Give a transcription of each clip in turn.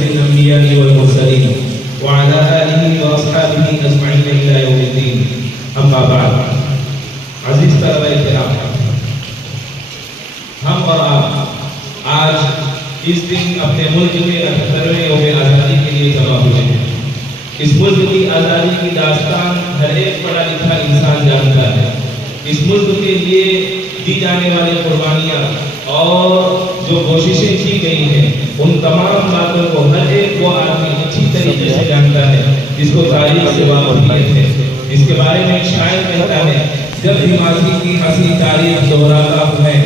سيد الأنبياء والمرسلين وعلى آله وأصحابه أجمعين إلى يوم الدين. أما بعد. عزیز طلبہ کرام، ہم اور آپ آج اس دن اپنے ملک کے 78ویں یوم آزادی کے لیے جمع ہوئے ہیں. اس ملک کی آزادی کی داستان ہر ایک پڑھا لکھا انسان جانتا ہے. اس ملک کے لیے دی جانے والی قربانیاں اور جو کوششیں کی گئی ہیں ان تمام باتوں کو ہر ایک وہ آدمی اچھی طریقے سے جانتا ہے جس کو تاریخ سے واقفیت ہے. اس کے بارے میں ایک شاعر کہتا ہے، جب بھی ماضی کی حسین تاریخ دہراتا ہوں میں،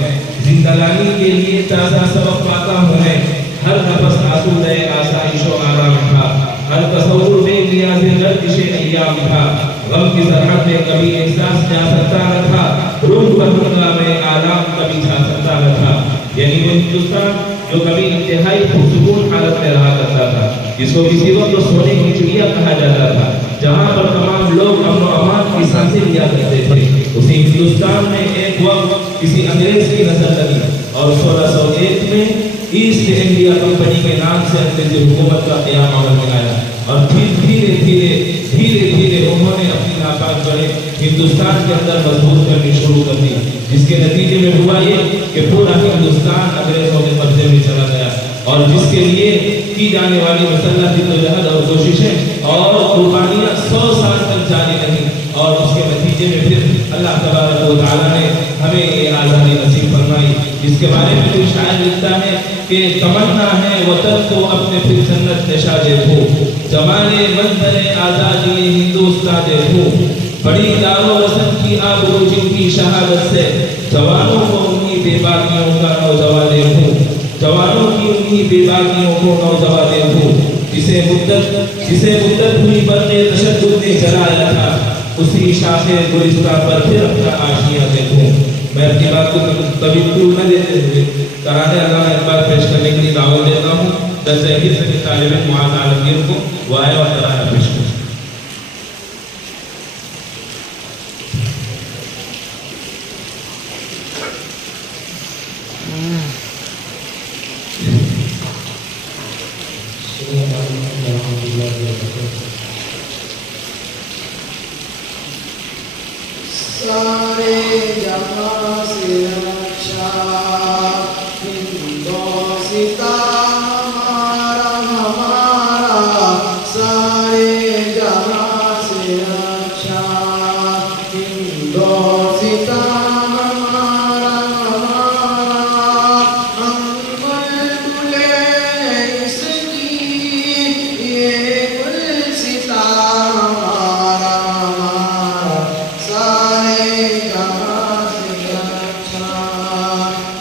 زندہ لانی کے لیے تازہ سبق پاتا ہوں میں. ہر نفس آسودہ آسائش و آرام تھا، ہر تصور میں نیاز گردش ایام تھا. غم کی سرحد میں کبھی احساس جا سکتا نہ تھا، روح بھرملا میں آلام کبھی جا سکتا نہ تھا. یعنی وہ ہندوستان جو کبھی انتہائی پرسکون حالت میں رہا کرتا تھا، جس کو کسی وقت سونے کی چڑیا کہا جاتا تھا، جہاں پر تمام لوگ امن و امان کی سانسیں لیا کرتے تھے، اسی ہندوستان میں ایک وقت کسی انگریز کی نظر لگی اور 1601 میں ایسٹ انڈیا کمپنی کے نام سے انگریزی حکومت کا قیام عمل میں آیا. اور پھر دھیرے دھیرے انہوں نے اپنی ناپاک جڑیں ہندوستان کے اندر مضبوط کرنی شروع کر دی، جس کے نتیجے میں ہوا یہ کہ پورا ہندوستان انگریزوں کے قبضے میں چلا گیا. اور جس کے لیے کی جانے والی مسلح جدوجہد اور کوششیں اور قربانیاں 100 سال تک جاری رہیں، اور اس کے نتیجے میں پھر اللہ تبارک و تعالیٰ نے ہمیں یہ آزادی نصیب فرمائی، جس کے بارے میں کوئی شاعر لکھتا ہے کہ تمنا ہے وطن کو اپنے پھر جنت نشا دیکھو، زمانے منظر آزادی ہندوستان دیکھو، بڑی دار و رسم کی آبرو جن کی شہادت سے، جوانوں کو انہی بے باکیوں کا نوجوان دیکھو، جوانوں کی انہی بے باکیوں کو نوجوان دیکھو، جسے مدت ہوئی برق تشدد نے جلایا تھا، اسی شاخ گلستان پر پھر اپنا آشیاں دیکھوں. میں اپنی بات کو کبھی طول نہ دیتے ہوئے ترانے علامہ اقبال پیش کرنے کے لیے دعوت دیتا ہوں. درس حفظ کے طالب معاذ عالمگیر کو وہ آئے اور ترانہ پیش کریں. سارے جہاں سے اچھا ہندوستان ہمارا، سارے جہاں سے اچھا ہندوستان ہمارا. ہم بلبلے اس کی یہ گلستان ہمارا، سارے جہاں سے اچھا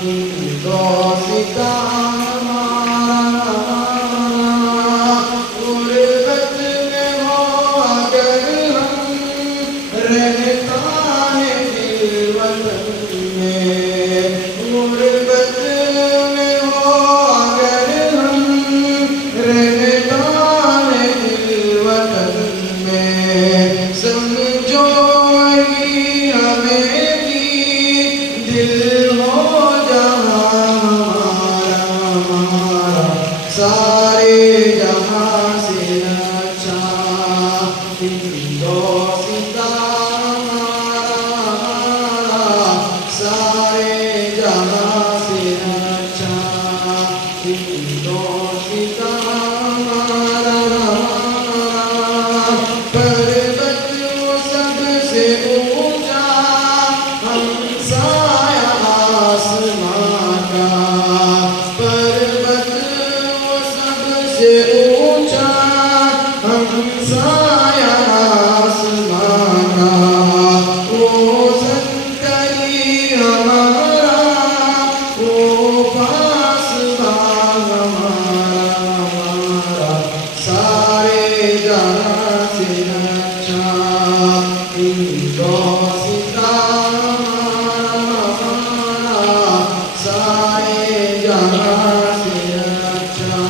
ہندوستان ہمارا. غربت میں ہو اگر ہم، رہتا ہے دل وطن میں. غربت میں ہو اگر ہم، رہتا ہے دل وطن میں. سمجھو ہمیں بھی دل ہو جہاں ہمارا، سارے جہاں سے اچھا ہندوستان ہمارا، سارے جہاں سے اچھا ہندوستان ہمارا. پربت وہ سب سے اونچا ہمسایہ آسمان کا، پربت وہ سب سے اونچا ہمسایہ آسمان کا. وہ سنتری ہمارا، وہ پاسبان ہمارا، سارے جہاں سے اچھا ہندوستان ہمارا، سارے جہاں سے اچھا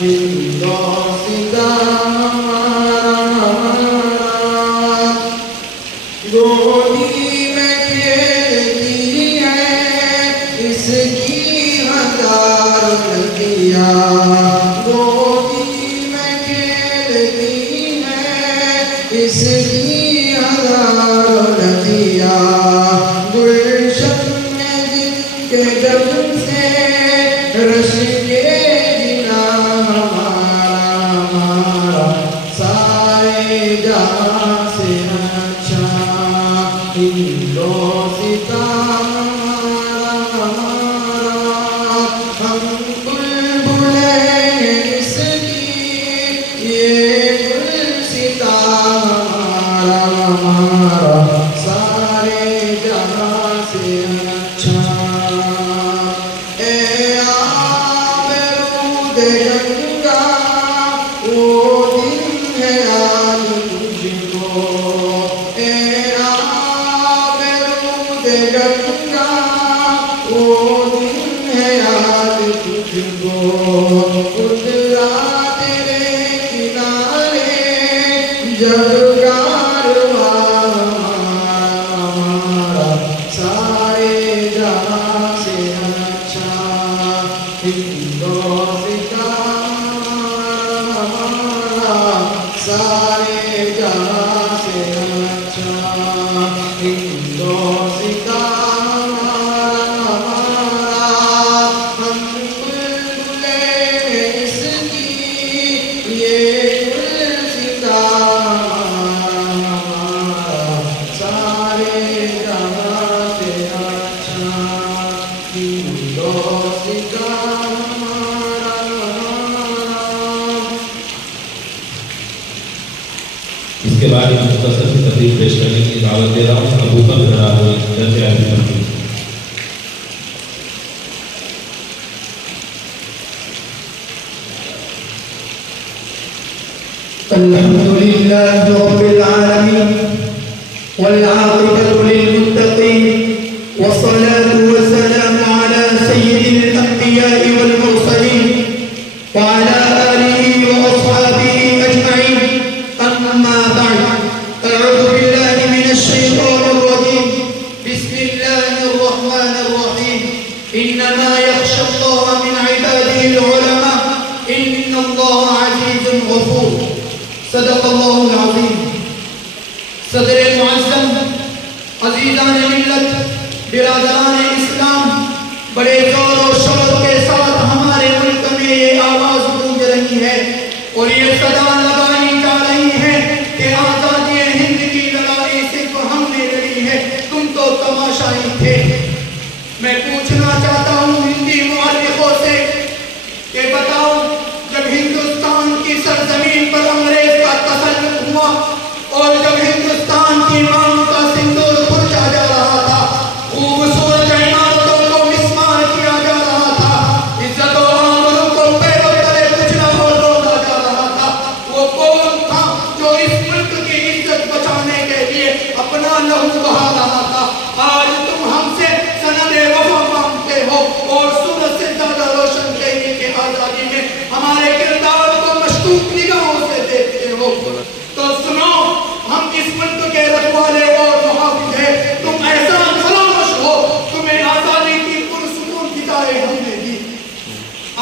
ہندوستان ہمارا. گودی میں کھیلتی ہے اس کی ہزار کیا، اس کی ہزاروں ندیاں گلشن میں جن کے دم سے رش کے جنا ہمارا سارے جہاں سے اچھا ہندو ستارہ ہم بلبلیں اس کی یہ گلستاں ہمارا سارے جہاں سے اچھا اے آبرود گنگا وہ دن ہے آج تجھ کو اے آبرود گنگا وہ دن ہے آج تجھ کو اترا تیرے کنارے جب کارواں ہمارا سارے جہاں سے اچھا ہندوستان ہمارا سارے جہاں سے اچھا ہندوستان ہمارا ہم بلبلیں اس کی یہ گلستاں ہمارا سارے جہاں سے اچھا ہندوستان اس کے بعد مختصر سی تقریر پیش کرنے کی دعوت دے رہا ہوں ابو بکر بھرا ہوئے درجہ عربی پڑھیں۔ الحمد لله رب العالمين والعاقبة للمتقين والصلاة والسلام على سيد الأنبياء والمرسلين وعلى آله وأصحابه أجمعين أما بعد أعوذ بالله من الشيطان الرجيم بسم الله الرحمن الرحيم إنما يخشى الله من عباده العلماء إن الله عزيز غفور صدق اللہ العظیم۔ صدر معظم، عزیزان ملت، برادران اسلام، بڑے زور و شور کے ساتھ ہمارے ملک میں یہ آواز گونج رہی ہے اور یہ صدا لگائی جا رہی ہے کہ آزادی ہند کی لڑائی صرف ہم نے لڑی ہے، تم تو تماشائی تھے۔ میں پوچھنا چاہتا ہوں ہندی مورخوں سے کہ بتاؤ، جب ہندوستان کی سرزمین پر انگریز کا تسلط ہوا اور جب ہندوستان کی ماں کا سندور کھرچا جا رہا تھا، خوبصورت عمارتوں کو مسمار کیا جا رہا تھا، عزت و آبرو کو پیروں تلے کچلا اور رولا جا رہا تھا، وہ کون تھا جو اس ملک کی عزت بچانے کے لیے اپنا لہو بہا رہا تھا؟ آج تم ہم سے سند وفا مانگتے ہو اور سورج سے زیادہ روشن کہنے کے آزادی میں ہمارے کردار کو مشکوک نگاہوں سے دیکھتے ہو۔ تو سنو، ہم اس ملک کے رکھوالے اور محافظ ہیں، تم احسان فراموش ہو، تمہیں آزادی کی پرسکون فضائیں ہم نے دی۔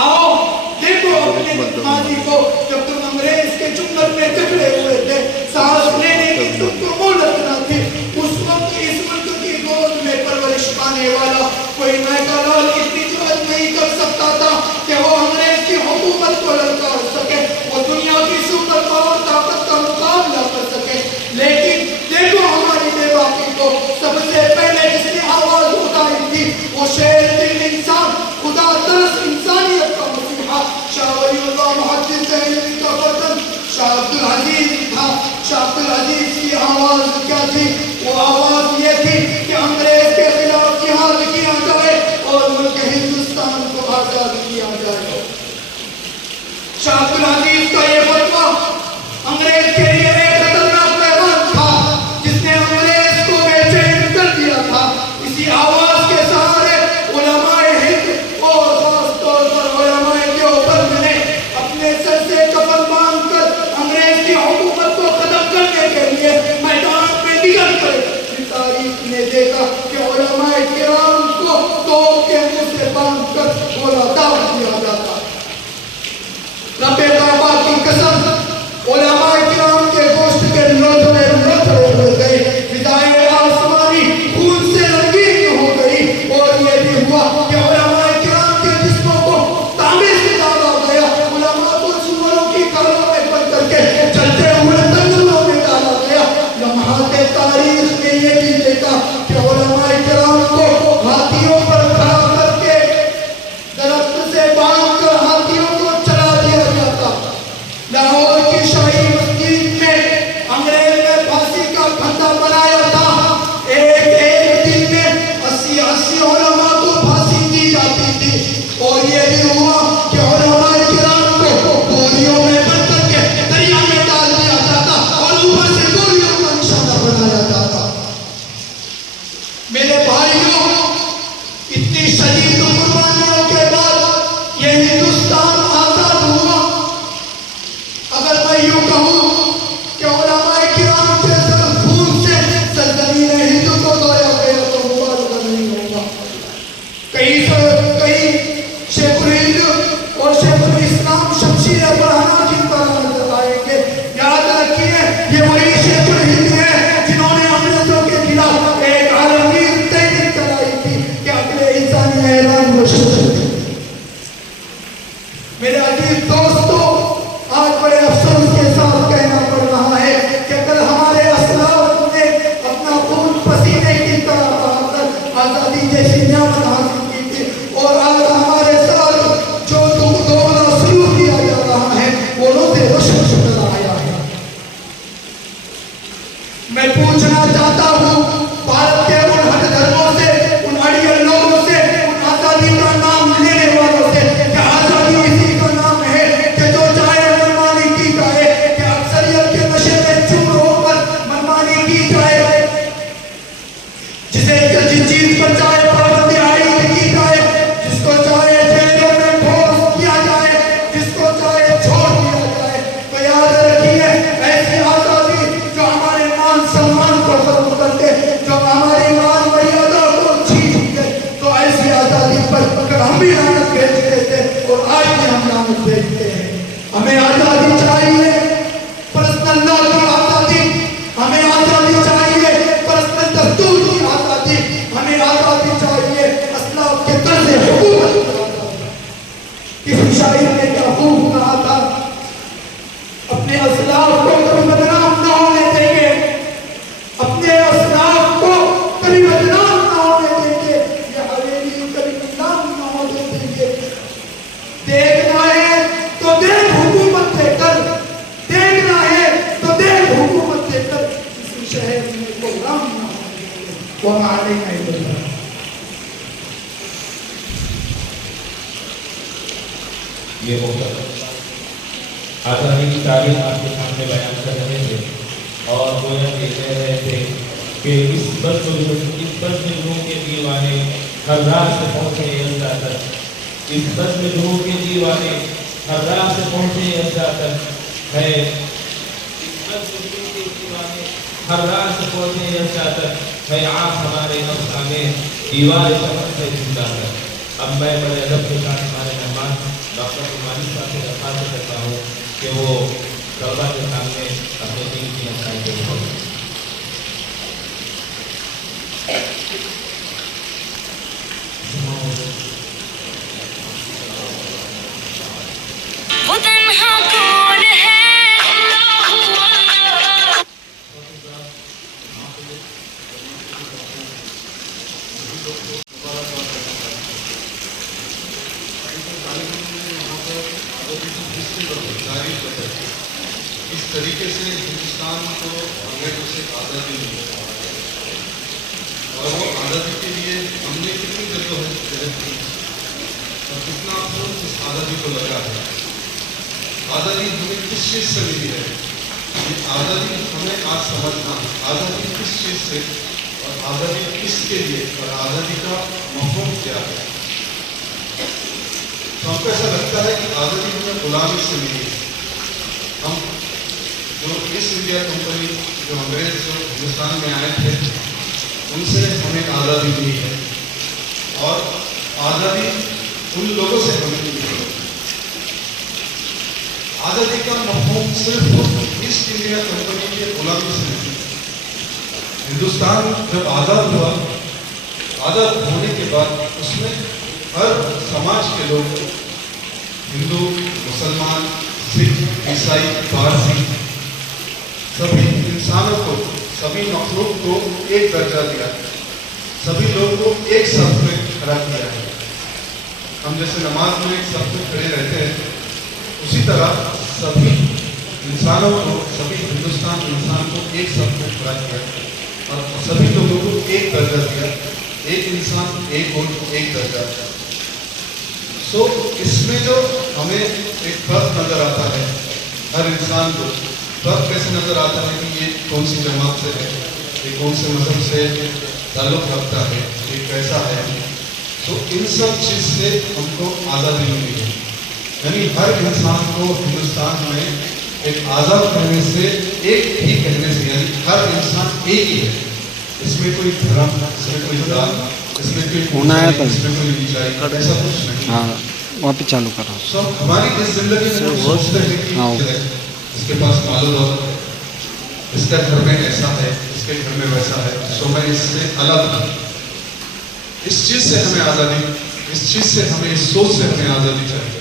آؤ دیکھو اپنے ماضی کو، جب تم انگریز کے چنگل میں جکڑے ہوئے تھے، سانس لینے کی تم کو مہلت نہ تھی، اس وقت اس ملک کی گود میں پرورش پانے والا کوئی میکا لال اتنی جرأت نہیں کر سکتا تھا کہ وہ انگریز کی حکومت کو للکار سکے، وہ دنیا کی سپر پاور طاقت کا مقابلہ کر سکے۔ لیکن دیکھو ہماری بے باکی کو، سب سے پہلے جس نے آواز اٹھائی تھی وہ شیر دل انسان، خدا ترس انسانیت کا مسیحا، شاہ ولی اللہ محدث دہلوی کا فرزند شاہ عبدالعزیز تھا۔ شاہ عبدالعزیز کی آواز کیا تھی؟ وہ آواز یہ تھی کہ انگریز کے خلاف جہاد کیا جائے اور ملک ہندوستان کو آزاد کیا جائے۔ شاہ عبدالعزیز کا یہ فتویٰ انگریز کے لیے ایک خطرناک پیغام تھا جس نے انگریز کو بے چین کر دیا تھا۔ اسی آواز کے سہارے علماء ہند اور خاص طور پر علماء دیوبند نے اپنے سر سے کفن باندھ کر انگریز کی حکومت کو ختم کرنے کے لیے میدان میں نکل پڑے۔ تاریخ نے دیکھا کہ علماء کرام کو توپ کے منہ سے باندھ کر گولا داغ دیا جاتا۔ رب کعبہ کی قسم، علماء کرام کے گوشت کے لوٹھے عزیز دوستوں، آج بڑے افسوس کے ساتھ کہنا پڑ رہا ہے کہ اگر ہمارے اسلاف نے اپنا خون پسینے کی طرح بہا کر آزادی جیسی نعمت حاصل کی تھی، اور آج ہمارے ساتھ جو دوگلا سلوک کیا جا رہا ہے وہ روز روشن نظر آیا ہے۔ میں پوچھنا چاہتا ہوں بھارت کے ان ہٹ دھرموں سے، ان اڑیل لوگوں سے، ان آزادی کا نام لینے والوں سے، کہ آزادی اسی کا نام ہے کہ جو چاہے منمانی کی جائے، کہ اکثریت کے نشے میں چور ہو کر منمانی کی جائے، جس چیز پر چاہے پابندی عائد کی جائے، جس کو چاہے جیلوں میں ٹھوس کیا جائے، جس کو چاہے چھوڑ دیا جائے۔ تو یاد رکھیے ایسی آزادی جو ہمارے مان سمان کو ختم کر دے، جو ہماری مان مریادہ کو چھین دے، تو ایسی آزادی پر اگر ہم بھی لعنت بھیجتے تھے اور آج بھی ہم لعنت بھیجتے ہیں۔ ہمیں آزادی چاہیے، پرسنل لا کی آزادی، ہمیں آزادی چاہیے، پرسنل دستور کی آزادی، ہمیں آزادی چاہیے، اسلاف کے طرز حکومت کی آزادی۔ کسی شاعر نے کیا خوب کہا تھا، اپنے اسلاف کو کبھی بدنام نہ ہونے دیں گے، اپنے اسلاف کو کبھی بدنام نہ ہونے دیں گے، یہ حویلی کبھی بدنام نہ ہونے دیں گے۔ دیکھنا ہے تو دیکھ حکومت دے کر، دیکھنا ہے تو دیکھ حکومت دے کر، کسی شہر میں پروگرام نہ ہونے دیں گے۔ وَمَا عَلَيْنَا إِلَّا الْبَلَاغُ۔ یہ محترم آزادی کی تاریخ آپ کے سامنے بیان کر رہے تھے، اور گویا کہ کہہ رہے تھے کہ اس بزم کے دیوانے ہر رات سے پہنچے یلدا تک، اس بزم کے دیوانے ہر رات سے پہنچے یلدا تک ہے، اس بزم کے دیوانے ہر رات سے پہنچے یلدا تک ہے، آپ ہمارے افسانے دیوار شمن سے زندہ تک۔ اب میں بڑے ادب کے ساتھ ہمارے مہمان ڈاکٹر عماری صاحب سے درخواست کرتا ہوں کہ وہ طلبا کے سامنے اپنے دین کی نصیحت پیش کریں۔ وہ تنہا کون ہے اللہ اللہ۔ اس طریقے سے ہندوستان کو انگریزوں سے آزادی ملی، اور وہ آزادی کے لیے ہم نے کتنی جدوجہد کی اور کتنا خون اس آزادی کو لگا ہے۔ آزادی ہمیں کس چیز سے ملی ہے، یہ آزادی ہمیں آج سمجھنا ہے، آزادی کس چیز سے اور آزادی کس کے لیے اور آزادی کا مفہوم کیا ہے۔ تو ہم کو ایسا لگتا ہے کہ آزادی ہمیں غلامی سے ملی ہے۔ ہم جو ایسٹ انڈیا کمپنی جو انگریز جو ہندوستان میں آئے تھے ان سے ہمیں آزادی ملی ہے، اور آزادی ان لوگوں سے ہمیں ملی ہے۔ آزادی کا مفہوم صرف ایسٹ انڈیا کمپنی کے غلامی سے نہیں۔ ہندوستان جب آزاد ہوا، آزاد ہونے کے بعد اس میں ہر سماج کے لوگ، ہندو، مسلمان، سکھ، عیسائی، پارسی، سبھی انسانوں کو، سبھی مخلوق کو ایک درجہ دیا، سبھی لوگوں کو ایک صف میں کھڑا کیا ہے۔ ہم جیسے نماز میں ایک صف میں کھڑے رہتے ہیں، اسی طرح سبھی انسانوں کو، سبھی ہندوستان کے انسان کو ایک صف میں کھڑا کیا اور سبھی لوگوں کو ایک درجہ دیا، ایک انسان، ایک ووٹ، ایک درجہ۔ سو اس میں جو ہمیں ایک فرق نظر آتا ہے، ہر انسان کو فرق کیسے نظر آتا ہے کہ یہ کون سی جماعت سے ہے، یہ کون سے مذہب سے تعلق رکھتا ہے، یہ کیسا ہے۔ تو ان سب چیز سے ہم کو آزادی ملی ہے، یعنی ہر انسان کو ہندوستان میں ایک آزاد کہنے سے، ایک ہی کہنے سے، یعنی ہر انسان ایک ہی ہے، اس میں کوئی دھرم، اس میں کوئی ذات، اس میں کوئی اس میں کوئی نیچائی، ایسا کچھ نہیں۔ ہاں وہاں پہ چالو کرو۔ سب ہماری اس زندگی میں ہم سوچتے ہیں کہ اس کے پاس مال و دولت ہے، اس کا گھر میں ایسا ہے، اس کے گھر میں ویسا ہے، سو میں اس سے الگ ہوں۔ اس چیز سے ہمیں آزادی، اس چیز سے ہمیں، اس سوچ سے ہمیں آزادی چاہیے۔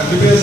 MBBS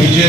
PGI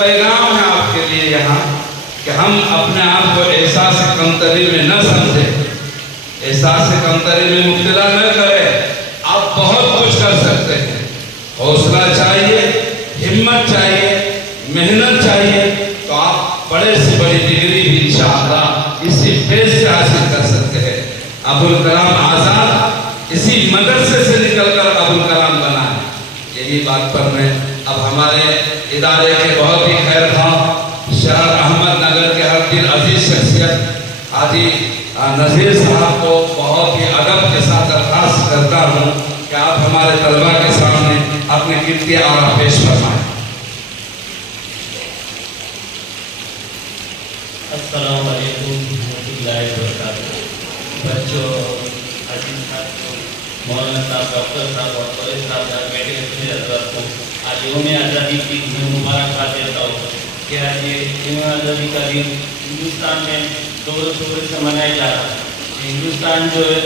پیغام ہے آپ کے لیے یہاں کہ ہم اپنے آپ کو احساس کمتری میں نہ سمجھیں، احساس کمتری میں مبتلا نہ کریں. آپ بہت کچھ کر سکتے ہیں. حوصلہ چاہیے، ہمت چاہیے، محنت چاہیے، تو آپ بڑے سے بڑی ڈگری بھی انشاءاللہ اسی فیض سے حاصل کر سکتے ہیں. ابوالکلام آزاد اسی مدرسے سے نکل کر ابوالکلام بنا ہے. یہی بات پر میں اب ہمارے ادارے کے بہت ہی خیر خواہ شہر احمد نگر کے ہر دل عزیز شخصیت حاجی نذیر صاحب کو بہت ہی ادب کے ساتھ درخواست کرتا ہوں کہ آپ ہمارے طلباء کے سامنے اپنے قیمتی آرا پیش فرمائیں. السلام علیکم ورحمۃ اللہ وبرکاتہ. بچوں، عزیز ساتھیوں، مولانا صاحب، ڈاکٹر صاحب اور کالج صاحب جہاں بیٹھے ہیں حضرات کو آج یوم آزادی کی میں مبارکباد دیتا ہوں کہ آج یہ یوم آزادی کا دن ہندوستان میں دور شور سے منایا جا رہا ہے. ہندوستان جو ہے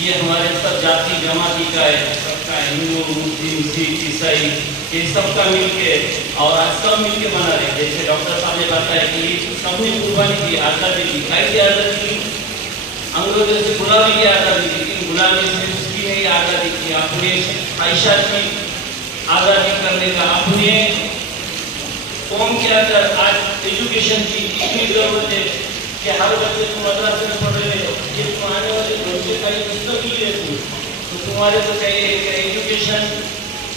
یہ ہمارے سب جاتی جماعتی کا ہے، سب کا ہندو مسلم سکھ عیسائی یہ سب کا مل کے اور آج سب مل کے بنا رہے. جیسے ڈاکٹر صاحب نے بتایا کہ یہ سب نے قربانی کی، آزادی کی. کیسی آزادی کی؟ انگریزوں سے غلامی کی آزادی کی، لیکن غلامی سے اس کی نہیں آزادی کی، اپنے خواہشات کی آزادی کرنے کا. اپنے قوم کے اندر آج ایجوکیشن کی اتنی ضرورت ہے کہ ہر بچے کو مدرسے میں پڑھ رہے ہو، یہ تم آنے والے بچے کا ایک مستقبل ہے. تو تمہارے کو چاہیے کہ ایجوکیشن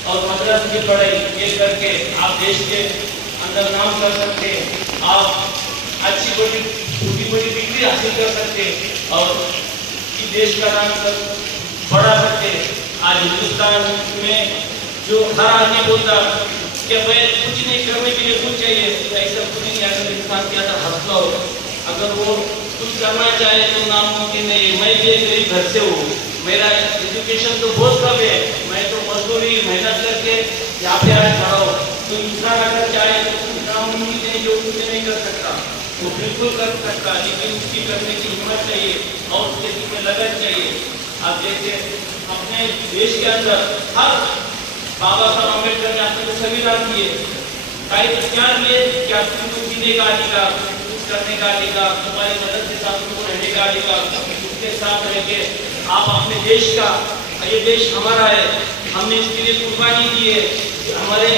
اور مدرسے کی پڑھائی یہ کر کے آپ دیش کے اندر نام کر سکتے، آپ اچھی بڑی بڑی ڈگری حاصل کر سکتے اور دیش کا نام بڑھا سکتے. آج ہندوستان میں جو ہر آدمی بولتا کہ بھائی کچھ نہیں کرنے کے لیے کچھ چاہیے، ایسا کچھ نہیں. اگر انسان کے اندر حوصلہ ہو، اگر وہ کچھ کرنا چاہے تو ناممکن نہیں. میں بھی ایک غریب گھر سے ہوں، میرا ایجوکیشن تو بہت کم ہے، میں تو مزدوری محنت کر کے یہاں پہ آج پڑھا ہوں. تو انسان اگر چاہے تو کچھ ناممکن نہیں جو کچھ نہیں کر سکتا، وہ بالکل کر سکتا، لیکن اس کی کرنے کی ہمت چاہیے اور اس کے میں لگن چاہیے. آپ دیکھیں اپنے دیش کے اندر ہر بابا صاحب امبیڈکر نے اپنے سنویدھان دیے، کیا دیے کہ آپ کو جینے کا ادھیکار، کچھ کرنے کا ادھیکار، تمہاری مدد کے ساتھ کو رہنے کا ادھیکار، اس کے ساتھ رہ کے آپ اپنے دیش کا، یہ دیش ہمارا ہے، ہم نے اس کے لیے قربانی دی ہے، ہمارے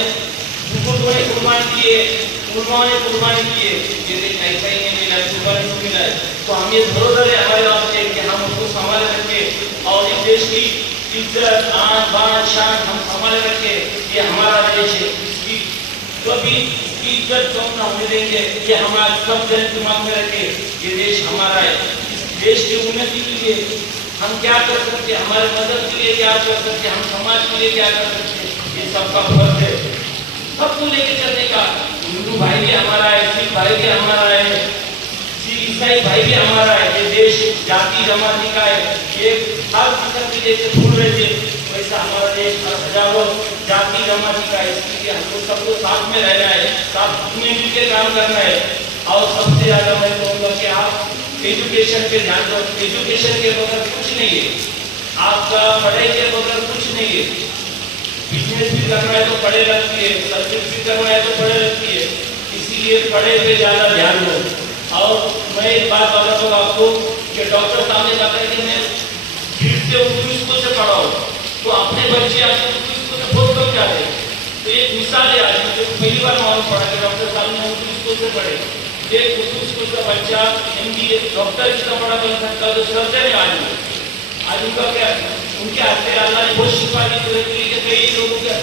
بزرگوں نے قربانی دی ہے، علماء نے قربانی دی ہے. یہ دیش ایسا ہی نہیں ملا ہے، قربانی نہیں ملا ہے. تو ہم یہ ضرورت ہے ہمارے واسطے کہ ہم اس کو سنبھالے رکھیں اور اس دیش کی عزت آن بان شان ہم سنبھالے رکھیں. یہ ہمارا دیش ہے، اس کی کبھی اس کی عزت کم نہ ہونے دیں گے. یہ ہمارا سب دل دماغ میں رکھے، یہ دیش ہمارا ہے. اس دیش کی انتی کے لیے ہم کیا کر سکتے، ہمارے مدد کے لیے کیا کر سکتے، ہم سماج کے لیے کیا کر سکتے، یہ سب کا فرض ہے سب کو لے کے چلنے کا. ہندو بھائی بھی ہمارا ہے، سکھ بھائی بھی ہمارا ہے، عیسائی بھائی بھی ہمارا ہے. یہ دیش جاتی جماعتی کا ہے. یہ ہر قسم کے جیسے پھول رہتے ویسا ہمارا دیش ہر ہزاروں جاتی جماعتی کا ہے. اس لیے ہم کو سب کو ساتھ میں رہنا ہے، ساتھ میں مل کے کام کرنا ہے. اور سب سے زیادہ میں کہوں گا کہ آپ ایجوکیشن پہ دھیان دو. ایجوکیشن کے بغیر کچھ نہیں ہے، آپ کا پڑھائی کے بغیر کچھ نہیں ہے. بزنس بھی کرنا ہے تو پڑھے لگتی ہے، سروس بھی کرنا ہے تو پڑھے لگتی ہے. اسی لیے پڑھے پہ زیادہ دھیان دو. اور میں ایک بات بتا دوں آپ کو کہ ڈاکٹر صاحب نے بتایا کہ میں بھیڑ سے اردو اسکول سے پڑھا ہوں تو اپنے بچے آپ اردو اسکول سے بہت کم جاتے ہیں. تو ایک مثال ہے، آج مجھے پہلی بار معلوم پڑا کہ ڈاکٹر صاحب نے اردو اسکول سے پڑھے. ایک اردو اسکول کا بچہ MBA ڈاکٹر اتنا بڑا بن سکتا ہے تو سرجن ہے. آج ان کا کیا، ان کے ہاتھ سے اللہ نے بہت شفا دی کہ کئی لوگوں کے.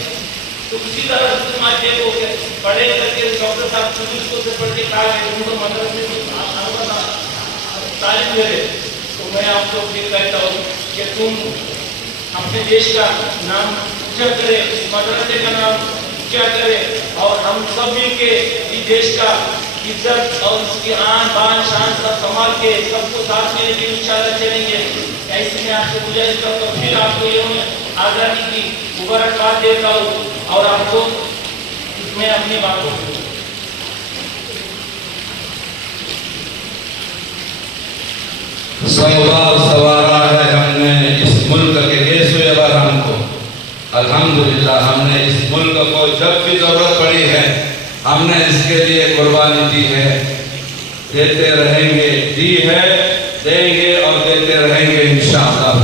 تو اسی طرح تم آج دیکھو کہ پڑھے کر کے ڈاکٹر صاحب اردو اسکول سے پڑھ کے کہا کہ ان کو مدرسے میں تعلیم دے. تو میں آپ کو پھر کہتا ہوں کہ تم اپنے دیش کا نام اونچا کرے، مدرسے کا نام اونچا کرے اور ہم سب مل کے اس دیش کا عزت اور اس کی آن بان شان سب سنبھال کے سب کو ساتھ میں لے کے انشاءاللہ چلیں گے. ایسے میں آپ سے گزارش کرتا ہوں، پھر آپ کو یہ آزادی کی مبارکباد دیتا ہوں اور آپ کو اس میں اپنی باتوں سوار سوارا ہے ہم نے اس ملک کے گیسوئے بار ہم کو. الحمدللہ ہم نے اس ملک کو جب بھی ضرورت پڑی ہے ہم نے اس کے لیے قربانی دی ہے، دیتے رہیں گے، دی ہے، دیں گے اور دیتے رہیں گے انشاءاللہ